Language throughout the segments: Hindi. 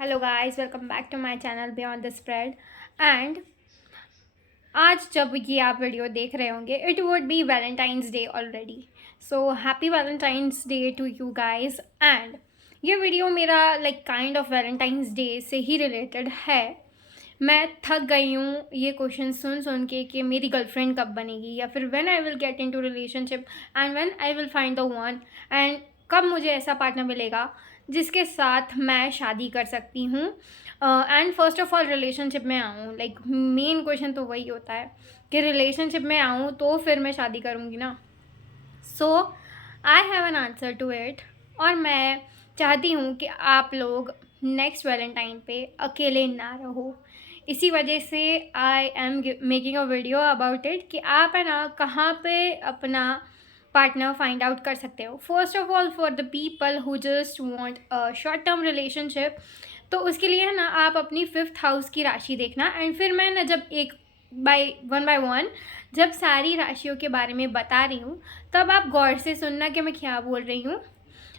Hello guys, welcome back to my channel beyond the spread. And आज जब ये आप वीडियो देख रहे होंगे it would be Valentine's day already. So happy Valentine's day to you guys. And ये वीडियो मेरा काइंड ऑफ वैलेंटाइंस डे से ही रिलेटेड है। मैं थक गई हूँ ये क्वेश्चन सुन सुन के कि मेरी गर्लफ्रेंड कब बनेगी, या फिर when I will get into relationship and when I will find the one, and कब मुझे ऐसा पार्टनर मिलेगा जिसके साथ मैं शादी कर सकती हूँ। And first of all relationship में आऊँ, मेन क्वेश्चन तो वही होता है कि रिलेशनशिप में आऊँ तो फिर मैं शादी करूँगी ना। So I have an answer to it. और मैं चाहती हूँ कि आप लोग नेक्स्ट वैलेंटाइन पे अकेले ना रहो। इसी वजह से I am making a video about it कि आप है ना कहाँ पे अपना पार्टनर फाइंड आउट कर सकते हो। First of all for the people who just want a short term relationship, तो उसके लिए है ना आप अपनी 5th हाउस की राशि देखना। एंड फिर मैं ना जब एक बाय वन जब सारी राशियों के बारे में बता रही हूँ तब आप गौर से सुनना कि मैं क्या बोल रही हूँ।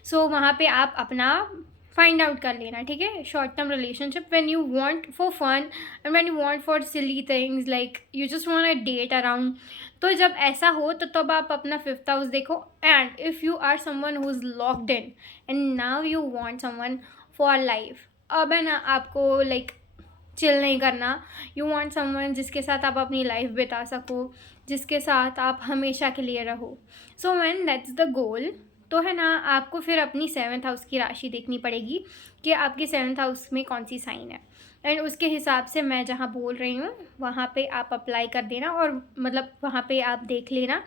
सो वहाँ पे आप अपना फाइंड आउट कर लेना, ठीक है। Short term relationship when you want for fun and when you want for silly things, like you just want a date around. तो जब ऐसा हो तो तब आप अपना 5th हाउस देखो। And if you are someone who is locked in and now you want someone for life, अब है ना आपको चिल नहीं करना। यू वांट समवन जिसके साथ आप अपनी लाइफ बिता सको, जिसके साथ आप हमेशा के लिए रहो। So when that's the goal, तो है ना आपको फिर अपनी 7th हाउस की राशि देखनी पड़ेगी कि आपके 7th हाउस में कौन सी साइन है। एंड उसके हिसाब से मैं जहाँ बोल रही हूँ वहाँ पे आप अप्लाई कर देना, और वहाँ पे आप देख लेना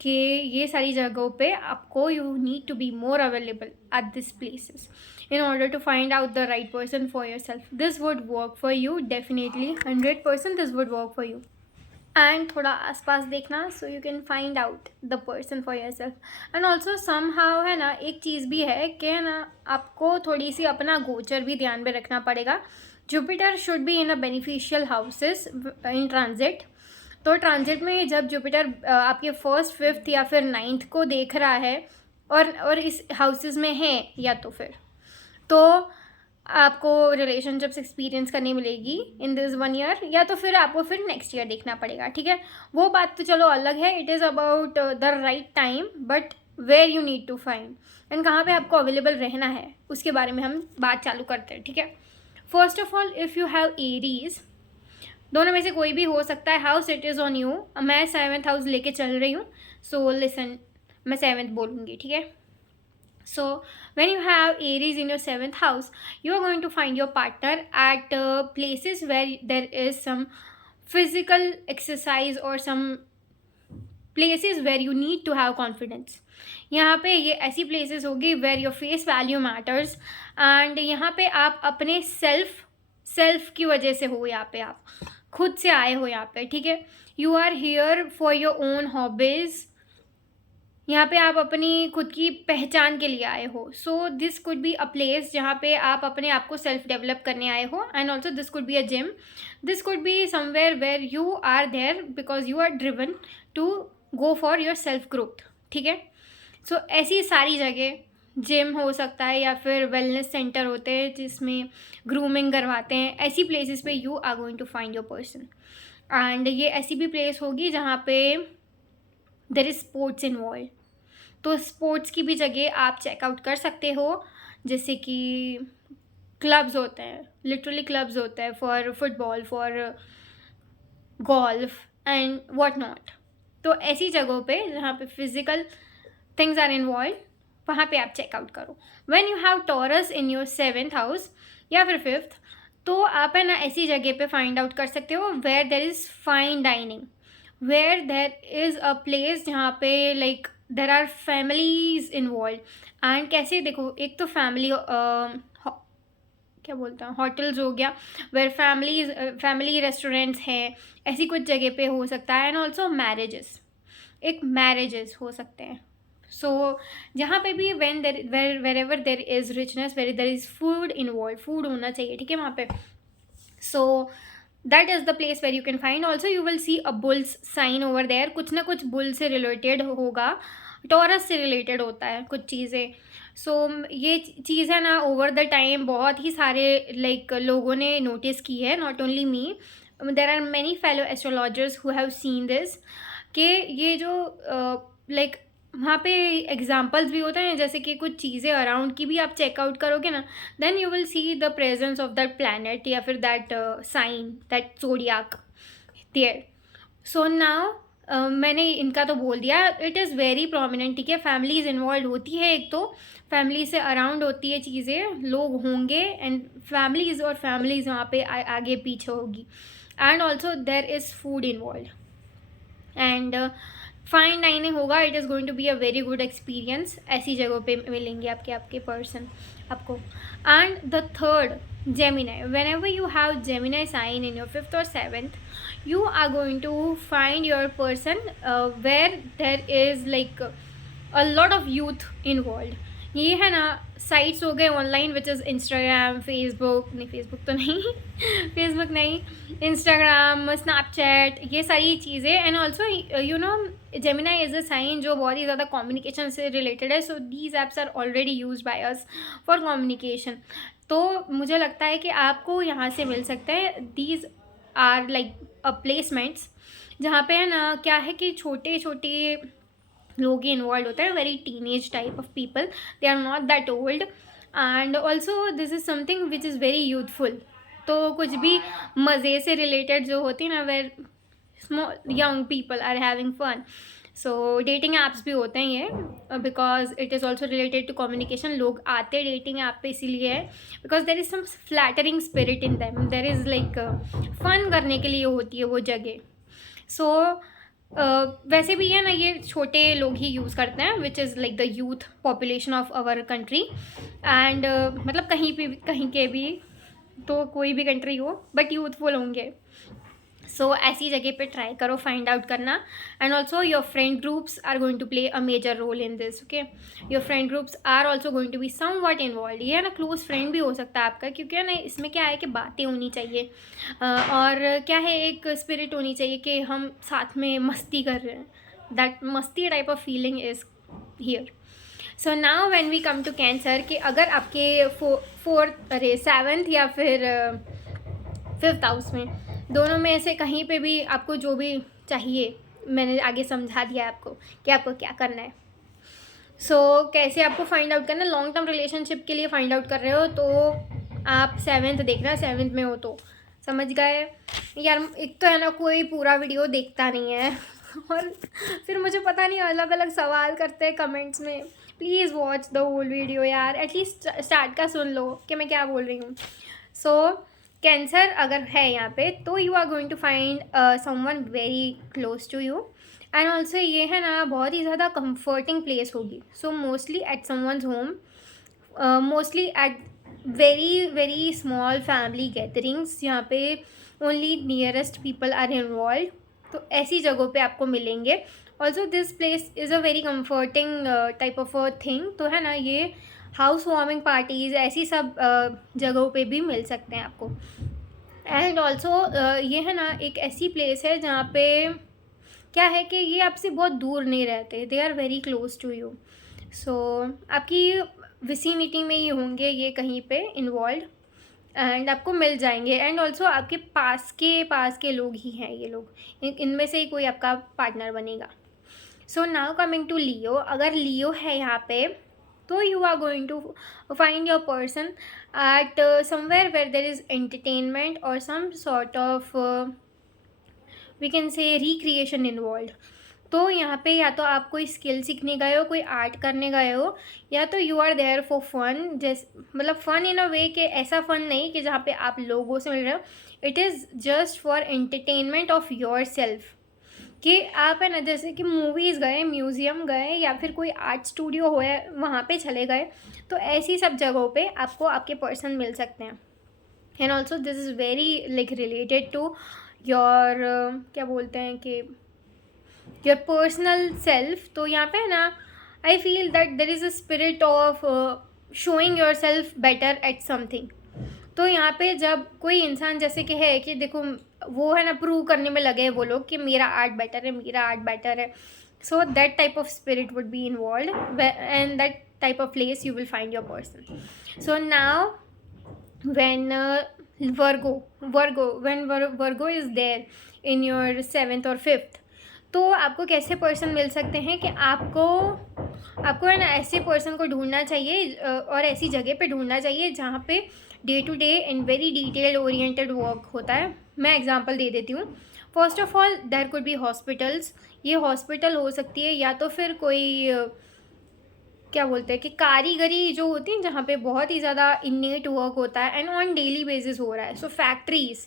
कि ये सारी जगहों पे आपको you need to be more available at this places in order to find out the right person for yourself. This would work for you, definitely 100% this would work for you. And थोड़ा आसपास देखना so you can find out the person for your self. And also somehow है ना एक चीज़ भी है कि है ना आपको थोड़ी सी अपना गोचर भी ध्यान में रखना पड़ेगा। Jupiter should be in a beneficial houses in transit. तो ट्रांजिट में जब जुपिटर आपके 1st 5th या फिर 9th को देख रहा है और इस हाउसेस में है, या तो आपको रिलेशनशिप्स एक्सपीरियंस करनी मिलेगी इन दिस 1 ईयर, या तो फिर आपको फिर नेक्स्ट ईयर देखना पड़ेगा, ठीक है। वो बात तो चलो अलग है। It is about the right time, but where you need to find and कहाँ पे आपको अवेलेबल रहना है उसके बारे में हम बात चालू करते हैं, ठीक है। First of all if you have Aries, दोनों में से कोई भी हो सकता है, house it is on you. मैं 7th हाउस लेके चल रही हूँ, सो लिसन, मैं 7th बोलूँगी, ठीक है। So when you have Aries in your 7th house, you are going to find your partner at places where there is some physical exercise or some places where you need to have confidence. यहाँ पे ये ऐसी places होगी where your face value matters, and यहाँ पे आप अपने सेल्फ की वजह से हो, यहाँ पे आप खुद से आए हो यहाँ पे, ठीक है। You are here for your own hobbies, यहाँ पे आप अपनी खुद की पहचान के लिए आए हो। So this could be a place जहाँ पे आप अपने आप को सेल्फ डेवलप करने आए हो। And also this could be a gym, this could be somewhere where you are there because you are driven to go for your self growth, ठीक है। सो ऐसी सारी जगह, जिम हो सकता है या फिर वेलनेस सेंटर होते हैं जिसमें ग्रूमिंग करवाते हैं, ऐसी प्लेसेस पे you are going to find your person. And ये ऐसी भी प्लेस होगी जहाँ पे देयर इज़ स्पोर्ट्स इन्वॉल्व, तो स्पोर्ट्स की भी जगह आप चेकआउट कर सकते हो, जैसे कि क्लब्स होते हैं, लिटरली क्लब्स होते हैं for football, for golf and what not. तो ऐसी जगहों पे जहाँ पे फिजिकल थिंग्स आर इन्वॉल्व, वहाँ पे आप चेकआउट करो। When you have taurus in your 7th house या फिर 5th, तो आप है ना ऐसी जगह पे फाइंड आउट कर सकते हो where there is fine dining, where there is a place जहाँ पे there are families involve. And कैसे देखो, एक तो फैमिली क्या बोलता हूँ, होटल्स हो गया, वेयर फैमिली रेस्टोरेंट्स हैं, ऐसी कुछ जगह पे हो सकता है। एंड ऑल्सो मैरिजेस हो सकते हैं। सो जहाँ पे भी wherever there is richness, where there is food involve, food होना चाहिए, ठीक है, वहाँ पे। सो that is the place where you can find. Also you will see a bull's sign over there, कुछ ना कुछ बुल से रिलेटेड होगा, टॉरस से रिलेटेड होता है कुछ चीज़ें। सो ये चीज़ है ना ओवर द टाइम बहुत ही सारे लोगों ने नोटिस की है, not only me, there are many fellow astrologers who have seen this, कि ये जो लाइक वहाँ पे एग्जाम्पल्स भी होते हैं, जैसे कि कुछ चीज़ें अराउंड की भी आप चेकआउट करोगे ना, then you will see the presence of that planet या फिर that sign, that zodiac there. So now मैंने इनका तो बोल दिया, इट इज़ वेरी प्रोमिनेंट, ठीक है। फैमिलीज इन्वॉल्व होती है, एक तो फैमिली से अराउंड होती है चीज़ें, लोग होंगे एंड फैमिलीज और फैमिलीज वहाँ पे आगे पीछे होगी, and also there is food involve and fine dining होगा। It is going to be a very good experience, ऐसी जगहों पे मिलेंगे आपके पर्सन आपको। And the third, Gemini. Whenever you have Gemini sign in your 5th or 7th, you are going to find your person where there is a lot of youth involved. ये है ना साइट्स हो गए online, which is Instagram, Facebook नहीं, फेसबुक तो नहीं फेसबुक नहीं, इंस्टाग्राम, स्नैपचैट, ये सारी चीज़ें। And also you know Gemini is a sign जो बहुत ही ज़्यादा कम्युनिकेशन से रिलेटेड है, so these apps are already use by us for communication. तो मुझे लगता है कि आपको यहाँ से मिल सकते हैं, दीज आर प्लेसमेंट्स जहाँ पे है ना क्या है कि छोटे छोटे लोग ही इन्वॉल्व होते हैं, very teenage type of people, they are not that old, and also this is something which is very youthful. तो कुछ भी मज़े से रिलेटेड जो होती है ना, where small young people are having fun, so dating apps भी होते हैं ये, because it is also related to communication. लोग आते डेटिंग ऐप पे इसीलिए है because there is some flattering spirit in them, there is fun करने के लिए होती है वो जगह। सो वैसे भी है ना, ये छोटे लोग ही यूज़ करते हैं, which is the youth population of our country, and मतलब कहीं के भी, तो कोई भी कंट्री हो बट यूथफुल होंगे। सो ऐसी जगह पे ट्राई करो फाइंड आउट करना, and also your friend groups are going to play a major role in this, okay. Your friend groups are also going to be somewhat involve. ये है ना क्लोज फ्रेंड भी हो सकता है आपका, क्योंकि है ना इसमें क्या है कि बातें होनी चाहिए, और क्या है एक स्पिरिट होनी चाहिए कि हम साथ में मस्ती कर रहे हैं, दैट मस्ती type of feeling is here. So now when we come to Cancer, कि अगर आपके सेवन्थ या फिर 5th हाउस में, दोनों में से कहीं पे भी आपको जो भी चाहिए, मैंने आगे समझा दिया आपको कि आपको क्या करना है। सो कैसे आपको फाइंड आउट करना है, लॉन्ग टर्म रिलेशनशिप के लिए फाइंड आउट कर रहे हो तो आप 7th देखना, 7th में हो तो समझ गए यार। एक तो है ना कोई पूरा वीडियो देखता नहीं है और फिर मुझे पता नहीं अलग अलग सवाल करते हैं कमेंट्स में। Please watch the whole video यार, एटलीस्ट स्टार्ट का सुन लो कि मैं क्या बोल रही हूँ। सो कैंसर अगर है यहाँ पे, तो you are going to find someone very close to you, and also ये है ना बहुत ही ज़्यादा कंफर्टिंग प्लेस होगी। So mostly at someone's home, mostly at very very small family gatherings, यहाँ पे only nearest people are involve, तो ऐसी जगहों पे आपको मिलेंगे। Also this place is a very comforting type of a thing, तो है ना ये हाउस वार्मिंग पार्टीज़ ऐसी सब जगहों पे भी मिल सकते हैं आपको। एंड ऑल्सो ये है ना एक ऐसी प्लेस है जहाँ पे क्या है कि ये आपसे बहुत दूर नहीं रहते, they are very close to you. So आपकी विसिनिटी में ही होंगे ये कहीं पे इन्वॉल्व, एंड आपको मिल जाएंगे। एंड ऑल्सो आपके पास के लोग ही हैं ये लोग, इनमें से ही कोई आपका पार्टनर बनेगा। सो नाउ कमिंग टू लियो, अगर लियो है यहाँ पे, तो you are going to find your person at somewhere where there is entertainment or some sort of we can say recreation involved। तो यहाँ पे या तो आप कोई स्किल सीखने गए हो, कोई आर्ट करने गए हो, या तो you are there for fun, जैसे मतलब फ़न इन अ वे कि ऐसा फ़न नहीं कि जहाँ पे आप लोगों से मिल रहे हो, it is just for entertainment of your self, कि आप है ना जैसे कि मूवीज़ गए, म्यूज़ियम गए, या फिर कोई आर्ट स्टूडियो हो है वहाँ पे चले गए, तो ऐसी सब जगहों पे आपको आपके पर्सन मिल सकते हैं। And also this is very related to your क्या बोलते हैं कि योर पर्सनल सेल्फ। तो यहाँ पे है ना I feel that there is a spirit of showing your self better at something. तो यहाँ पे जब कोई इंसान जैसे कि है कि देखो वो है ना प्रूव करने में लगे वो लोग कि मेरा आर्ट बेटर है, मेरा आर्ट बेटर है, so that type of spirit would be involve, and that type of place you will find your person. So now when Virgo is there in your 7th और 5th, तो आपको कैसे पर्सन मिल सकते हैं कि आपको है ना ऐसे पर्सन को ढूंढना चाहिए और ऐसी जगह पे ढूंढना चाहिए जहाँ पे day to day in very detail oriented work होता है. मैं एग्जांपल दे देती हूँ. First of all there could be hospitals. ये हॉस्पिटल हो सकती है या तो फिर कोई क्या बोलते हैं कि कारीगरी जो होती है जहाँ पे बहुत ही ज़्यादा इन्नेट वर्क होता है एंड ऑन डेली बेसिस हो रहा है. सो फैक्ट्रीज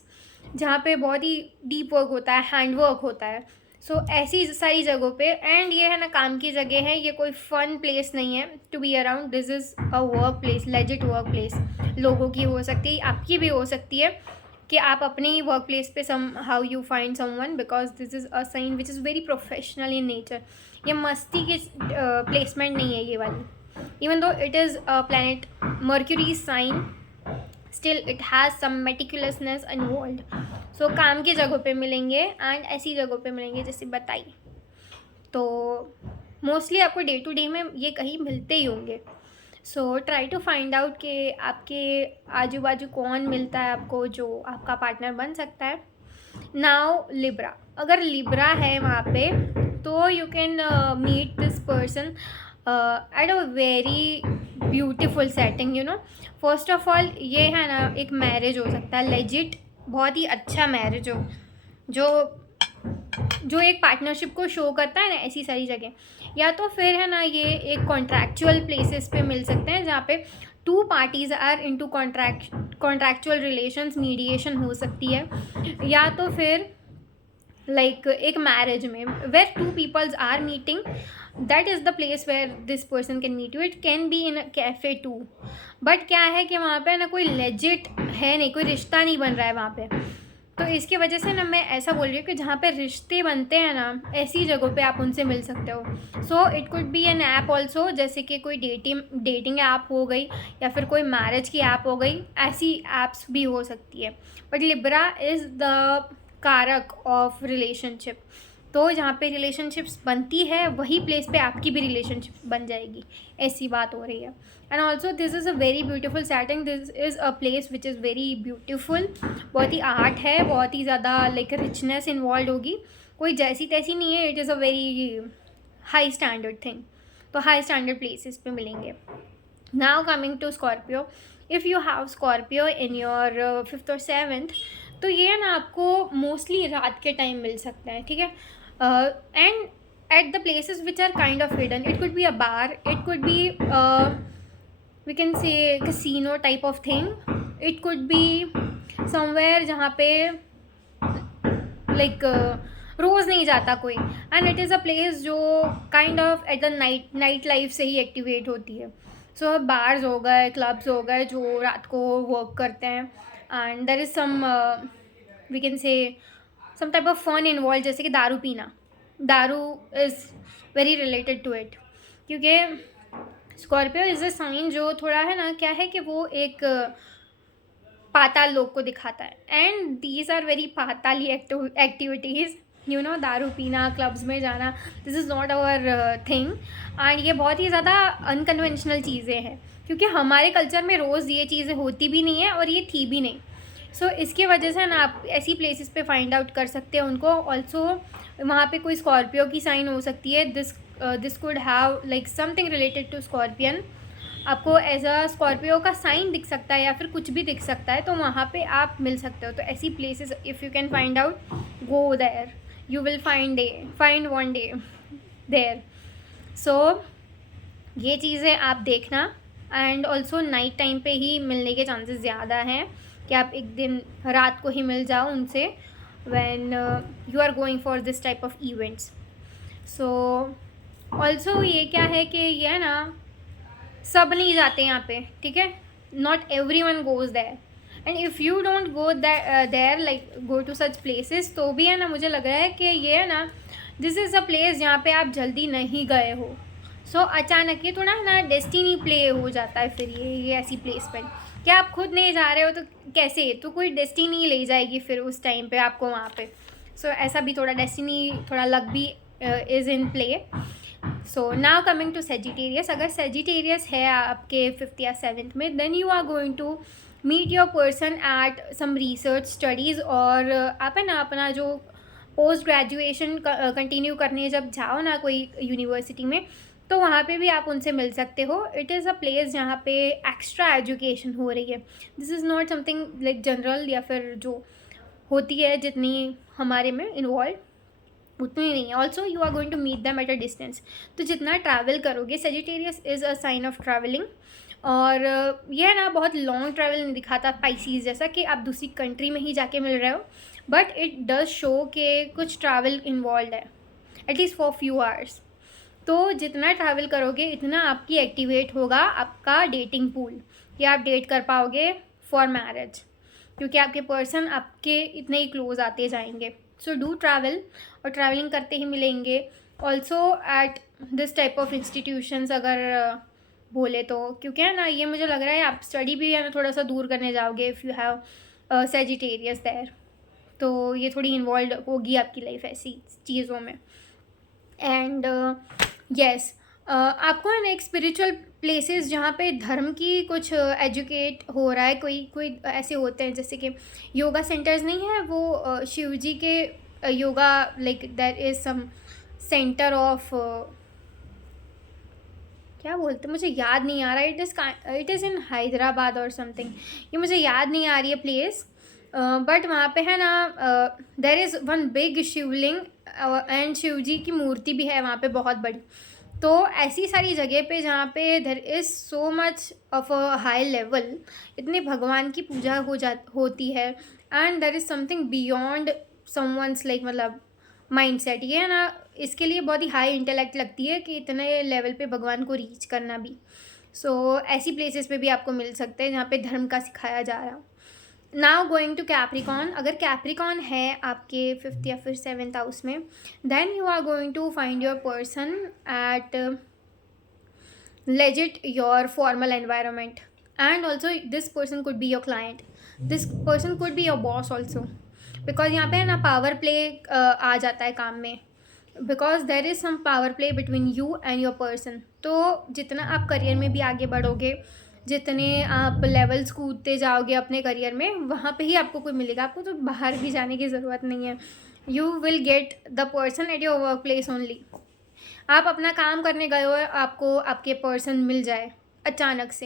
जहाँ पे बहुत ही डीप वर्क होता है, हैंड वर्क होता है. सो ऐसी सारी जगहों पे. एंड ये है ना काम की जगह है, ये कोई फन प्लेस नहीं है to be around. This is a work place, legit work place. लोगों की हो सकती है, आपकी भी हो सकती है कि आप अपने ही वर्क प्लेस पे somehow you find someone, because this is a sign which is very professional in nature. ये मस्ती की प्लेसमेंट नहीं है ये वाली. Even though it is a planet Mercury sign, still it has some meticulousness involved. So काम की जगहों पे मिलेंगे एंड ऐसी जगहों पे मिलेंगे जैसे बताई. तो मोस्टली आपको डे टू डे में ये कहीं मिलते ही होंगे. So try to find out कि आपके आजू बाजू कौन मिलता है आपको जो आपका पार्टनर बन सकता है. Now Libra. अगर लिब्रा है वहाँ पे तो you can meet this person at a very beautiful setting. You know, first of all ये है ना एक मैरिज हो सकता है, लेजिट बहुत ही अच्छा मैरिज हो जो एक पार्टनरशिप को शो करता है ना ऐसी सारी जगह. या तो फिर है ना ये एक कॉन्ट्रैक्चुअल प्लेसेस पे मिल सकते हैं जहाँ पे two parties are into contractual relations, mediation हो सकती है. या तो फिर लाइक एक मैरिज में where two peoples are meeting, that is the place where this person can meet you. It can be in a cafe too, but क्या है कि वहाँ पे ना कोई लेजिट है नहीं, कोई रिश्ता नहीं बन रहा है वहाँ पे. तो इसकी वजह से ना मैं ऐसा बोल रही हूँ कि जहाँ पे रिश्ते बनते हैं ना ऐसी जगहों पे आप उनसे मिल सकते हो. So it could be an app also, जैसे कि कोई डेटिंग ऐप हो गई या फिर कोई मैरिज की ऐप हो गई. ऐसी ऐप्स भी हो सकती है. बट लिब्रा इज़ द कारक ऑफ रिलेशनशिप. तो जहाँ पे रिलेशनशिप्स बनती है वही प्लेस पे आपकी भी रिलेशनशिप बन जाएगी, ऐसी बात हो रही है. And also this is a very beautiful setting. This is a place which is very beautiful. बहुत ही आर्ट है, बहुत ही ज़्यादा लाइक रिचनेस इन्वॉल्व होगी. कोई जैसी तैसी नहीं है. It is a very high standard thing. तो हाई स्टैंडर्ड प्लेसेस पे मिलेंगे. Now coming to Scorpio. If you have Scorpio in your 5th और 7th, तो ये ना आपको मोस्टली रात के टाइम मिल सकता है. ठीक है. And at the places which are kind of hidden. It could be a bar, it could be we can say casino type of thing. It could be somewhere जहाँ पे like रोज़ नहीं जाता कोई. And it is a place जो kind of at the night life से ही एक्टिवेट होती है. सो बार्स हो गए, क्लब्स हो गए जो रात को वर्क करते हैं. And there is some we can say some type of fun involve, जैसे कि दारू पीना. दारू is very related to it, क्योंकि स्कॉर्पियो इज़ अ साइन जो थोड़ा है ना क्या है कि वो एक पाताल लोग को दिखाता है. एंड दीज आर वेरी पाताली एक्टिविटीज़. यू नो, दारू पीना, क्लब्स में जाना, this is not our thing. And ये बहुत ही ज़्यादा अनकन्वेंशनल चीज़ें हैं, क्योंकि हमारे कल्चर में रोज़ ये चीज़ें होती भी नहीं है और ये थी भी नहीं. सो इसकी वजह से ना आप ऐसी प्लेसेस पे फाइंड आउट कर सकते हैं उनको. ऑल्सो वहाँ पे कोई स्कॉर्पियो की साइन हो सकती है. This could have like something related to scorpion. आपको एज अ स्कॉर्पियो का साइन दिख सकता है या फिर कुछ भी दिख सकता है, तो वहाँ पे आप मिल सकते हो. तो ऐसी places if you can find out, go there. You will find one day there. So ये चीज़ें आप देखना. एंड ऑल्सो नाइट टाइम पे ही मिलने के चांसेस ज़्यादा हैं कि आप एक दिन रात को ही मिल जाओ उनसे when you are going for this type of events. So also ये क्या है कि ये ना सब नहीं जाते यहाँ पे. ठीक है. Not everyone goes there. And if you don't go there like go to such places, तो भी है ना मुझे लग रहा है कि ये है ना this is a place जहाँ पे आप जल्दी नहीं गए हो. सो अचानक ये थोड़ा ना डेस्टिनी प्ले हो जाता है. फिर ये ऐसी प्लेस पर क्या आप खुद नहीं जा रहे हो तो कैसे, तो कोई डेस्टिनी ले जाएगी फिर उस टाइम पे आपको वहाँ पे. सो ऐसा भी थोड़ा डेस्टिनी, थोड़ा लक भी is in play. So now coming to Sagittarius, अगर सेजिटेरियस है आपके 5th या 7th में, then you are going to meet your person at some research studies, और आप है ना अपना जो पोस्ट ग्रेजुएशन कंटिन्यू करने जब जाओ ना कोई यूनिवर्सिटी में, तो वहाँ पे भी आप उनसे मिल सकते हो. इट इज़ अ प्लेस जहाँ पे एक्स्ट्रा एजुकेशन हो रही है. This is not something like general या फिर जो होती है जितनी हमारे में इन्वॉल्व उतनी नहीं है. Also you are going to meet them at a distance. तो जितना ट्रैवल करोगे, Sagittarius is a sign of travelling. और यह ना बहुत लॉन्ग ट्रैवल नहीं दिखाता पाइसीज जैसा कि आप दूसरी कंट्री में ही जाके मिल रहे हो, बट इट डज शो कि कुछ ट्रैवल इन्वॉल्व है, एटलीस्ट फॉर फ्यू आवर्स. तो जितना ट्रैवल करोगे इतना आपकी एक्टिवेट होगा आपका डेटिंग पूल, कि आप डेट कर पाओगे फॉर मैरिज, क्योंकि आपके पर्सन आपके इतने ही क्लोज आते जाएंगे. सो डू ट्रैवल, और ट्रैवलिंग करते ही मिलेंगे. Also at this type of institutions अगर बोले तो, क्योंकि है ना ये मुझे लग रहा है आप स्टडी भी है ना थोड़ा सा दूर करने जाओगे if you have Sagittarius there, तो ये थोड़ी इन्वॉल्व होगी आपकी लाइफ ऐसी चीज़ों में. एंड येस, आपको है ना एक स्पिरिचुअल प्लेसेस जहाँ पे धर्म की कुछ एजुकेट हो रहा है, कोई ऐसे होते हैं जैसे कि योगा सेंटर्स नहीं है वो, शिव जी के yoga, like there is some centre of, क्या बोलते हैं मुझे याद नहीं आ रहा. इट इज़ इन हैदराबाद और समथिंग, ये मुझे याद नहीं आ रही है प्लेस. बट वहाँ पे है ना there is one big Shivling, and Shiv ji की मूर्ति भी है वहाँ पे बहुत बड़ी. तो ऐसी सारी जगह पे जहाँ पे there is so much of a high level, इतने भगवान की पूजा होती है, and there is something beyond someone's like मतलब माइंड सेट. ये है ना इसके लिए बहुत ही हाई इंटेलेक्ट लगती है कि इतने लेवल पे भगवान को रीच करना भी. सो ऐसी प्लेसेस पे भी आपको मिल सकते हैं जहाँ पे धर्म का सिखाया जा रहा. नाउ गोइंग टू कैप्रिकॉन, अगर कैप्रिकॉन है आपके 5th या फिर 7th हाउस में, then you are going to find your person at legit your formal environment, and also this person could be your client, this person could be your boss also, because यहाँ पे है ना पावर प्ले आ जाता है काम में, because there is some power play between you and your person. तो जितना आप करियर में भी आगे बढ़ोगे, जितने आप लेवल्स कूदते जाओगे अपने करियर में, वहाँ पे ही आपको कोई मिलेगा. आपको तो बाहर भी जाने की ज़रूरत नहीं है. You will get the person at your work place only. आप अपना काम करने गए हो, आपको आपके पर्सन मिल जाए अचानक से,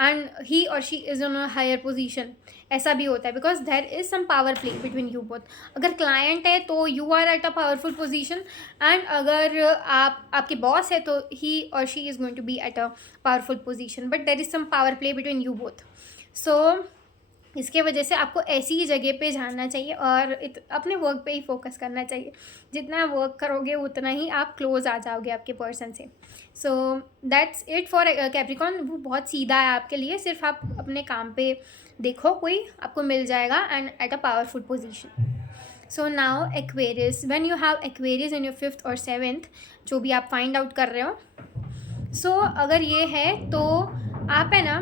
and he or she is on a higher position. ऐसा भी होता है because there is some power play between you both. अगर क्लाइंट है तो you are at a powerful position, and अगर आपके बॉस है तो he or she is going to be at a powerful position, but there is some power play between you both. So इसके वजह से आपको ऐसी ही जगह पे जाना चाहिए और अपने वर्क पे ही फोकस करना चाहिए. जितना वर्क करोगे उतना ही आप क्लोज आ जाओगे आपके पर्सन से. So that's it for Capricorn. वो बहुत सीधा है आपके लिए, सिर्फ आप अपने काम पे देखो, कोई आपको मिल जाएगा and eight a powerful position. So now Aquarius, when you have Aquarius in your 5th और 7th, जो भी आप फाइंड आउट कर रहे हो. सो अगर ये है तो आप है ना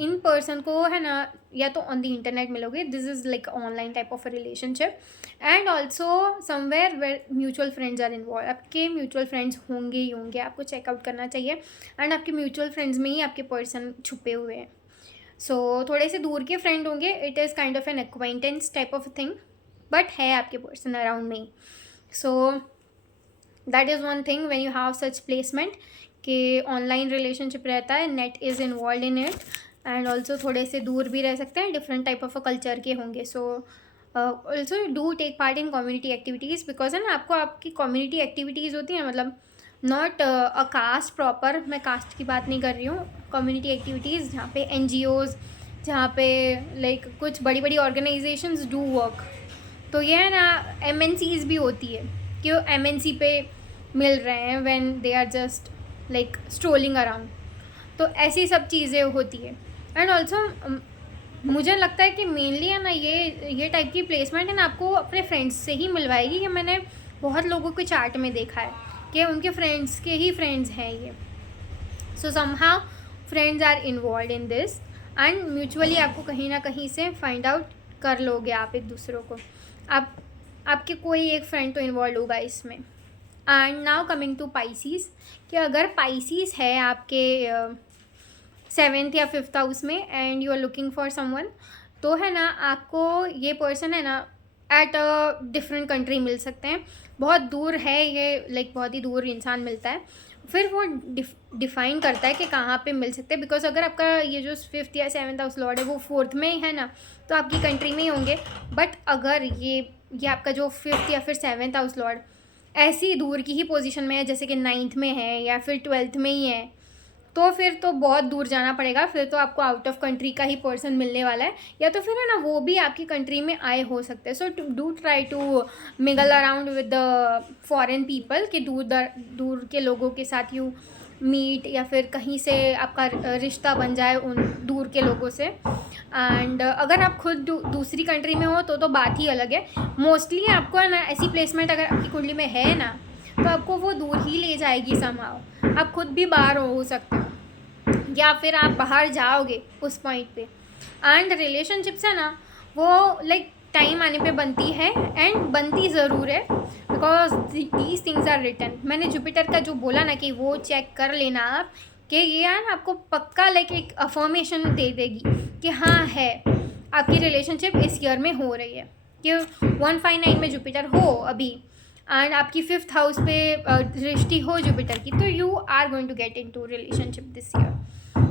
इन पर्सन को है ना या तो ऑन द इंटरनेट मिलोगे. This is like online type of a relationship, and also somewhere where mutual friends are involve. आपके म्यूचुअल फ्रेंड्स होंगे ही होंगे, आपको चेकआउट करना चाहिए. एंड आपके म्यूचुअल फ्रेंड्स में ही आपके पर्सन छुपे हुए हैं. सो थोड़े से दूर के फ्रेंड होंगे. It is kind of an acquaintance type of thing, but है आपके पर्सन अराउंड में. So that is one thing when you have such placement कि ऑनलाइन रिलेशनशिप रहता है, net is involve in it, and also थोड़े से दूर भी रह सकते हैं, different type of a culture के होंगे. So also do take part in community activities, because है ना आपको आपकी कम्युनिटी एक्टिविटीज़ होती हैं, मतलब नॉट अ कास्ट प्रॉपर, मैं कास्ट की बात नहीं कर रही हूँ. कम्युनिटी एक्टिविटीज़ जहाँ पे NGOs, जहाँ पे लाइक कुछ बड़ी बड़ी ऑर्गेनाइजेशंस डू वर्क. तो ये है ना MNCs भी होती है कि वो MNC पे मिल रहे हैं when they are just like strolling around. तो ऐसी सब चीज़ें होती है. एंड ऑल्सो मुझे लगता है कि मेनली है ना ये टाइप की प्लेसमेंट है ना आपको अपने फ्रेंड्स से ही मिलवाएगी. कि मैंने बहुत लोगों के चार्ट में देखा है कि उनके फ्रेंड्स के ही फ्रेंड्स हैं ये. So somehow friends are involve in this, and mutually आपको कहीं ना कहीं से फाइंड आउट कर लोगे आप एक दूसरों को. आपके कोई एक फ्रेंड तो इन्वॉल्व होगा इसमें. And now coming to Pisces, कि अगर पाइसीज है आपके 7th या 5th हाउस में and you are looking for someone, तो है ना आपको ये पर्सन है ना एट अ डिफरेंट कंट्री मिल सकते हैं, बहुत दूर है ये, लाइक बहुत ही दूर इंसान मिलता है, फिर वो डिफाइन करता है कि कहाँ पे मिल सकते हैं। बिकॉज अगर आपका ये जो 5th या 7th हाउस लॉर्ड है वो 4th में ही है ना, तो आपकी कंट्री में ही होंगे। बट अगर ये आपका जो 5th या फिर 7th हाउस लॉर्ड ऐसी दूर की ही पोजीशन में है, जैसे कि 9th में है या फिर 12th में ही है, तो फिर तो बहुत दूर जाना पड़ेगा, फिर तो आपको आउट ऑफ कंट्री का ही पर्सन मिलने वाला है, या तो फिर है ना वो भी आपकी कंट्री में आए हो सकते हैं। So do try to mingle around with the foreign people, कि दूर के लोगों के साथ यू मीट, या फिर कहीं से आपका रिश्ता बन जाए उन दूर के लोगों से। एंड अगर आप खुद दूसरी कंट्री में हो तो बात ही अलग है। मोस्टली आपको है ना ऐसी प्लेसमेंट अगर आपकी कुंडली में है ना, तो आपको वो दूर ही ले जाएगी समहाउ। आप खुद भी बाहर हो सकते हो, या फिर आप बाहर जाओगे उस पॉइंट पे। एंड रिलेशनशिप्स है ना वो लाइक टाइम आने पे बनती है, एंड बनती ज़रूर है, because these things are written. मैंने जुपिटर का जो बोला ना कि वो चेक कर लेना आप, कि ये यार आपको पक्का लाइक एक अफर्मेशन दे देगी कि हाँ है, आपकी रिलेशनशिप इस ईयर में हो रही है, कि 159 में जुपिटर हो अभी, एंड आपकी 5th हाउस पे दृष्टि हो जुपिटर की, तो you are going to get into relationship this year.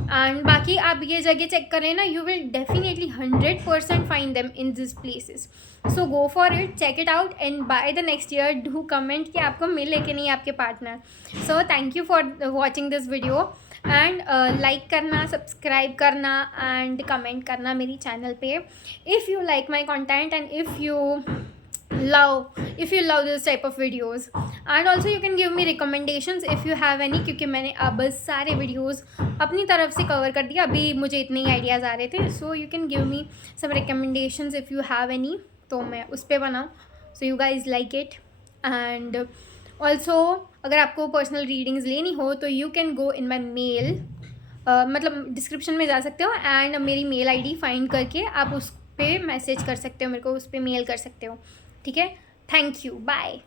And बाकी आप ये जगह चेक करें ना, you will definitely 100% find them in this places. So go for it, check it out, and by the next year do comment कि आपको मिले कि नहीं आपके partner. So thank you for watching this video, and like करना, सब्सक्राइब करना एंड कमेंट करना मेरी चैनल पे, if you like my content and if you love this type of videos, and also you can give me recommendations if you have any, क्योंकि मैंने अब सारे videos अपनी तरफ से कवर कर दिया, अभी मुझे इतने ही आइडियाज़ आ रहे थे। So you can give me some recommendations if you have any, तो मैं उस पर बनाऊँ, so you guys like it. And also अगर आपको पर्सनल रीडिंग्स लेनी हो तो you can go in my mail, मतलब डिस्क्रिप्शन में जा सकते हो, एंड मेरी मेल ID फाइंड करके आप उस पे मैसेज कर सकते हो, मेरे को उस पर मेल कर सकते हो। ठीक है, थैंक यू, बाय।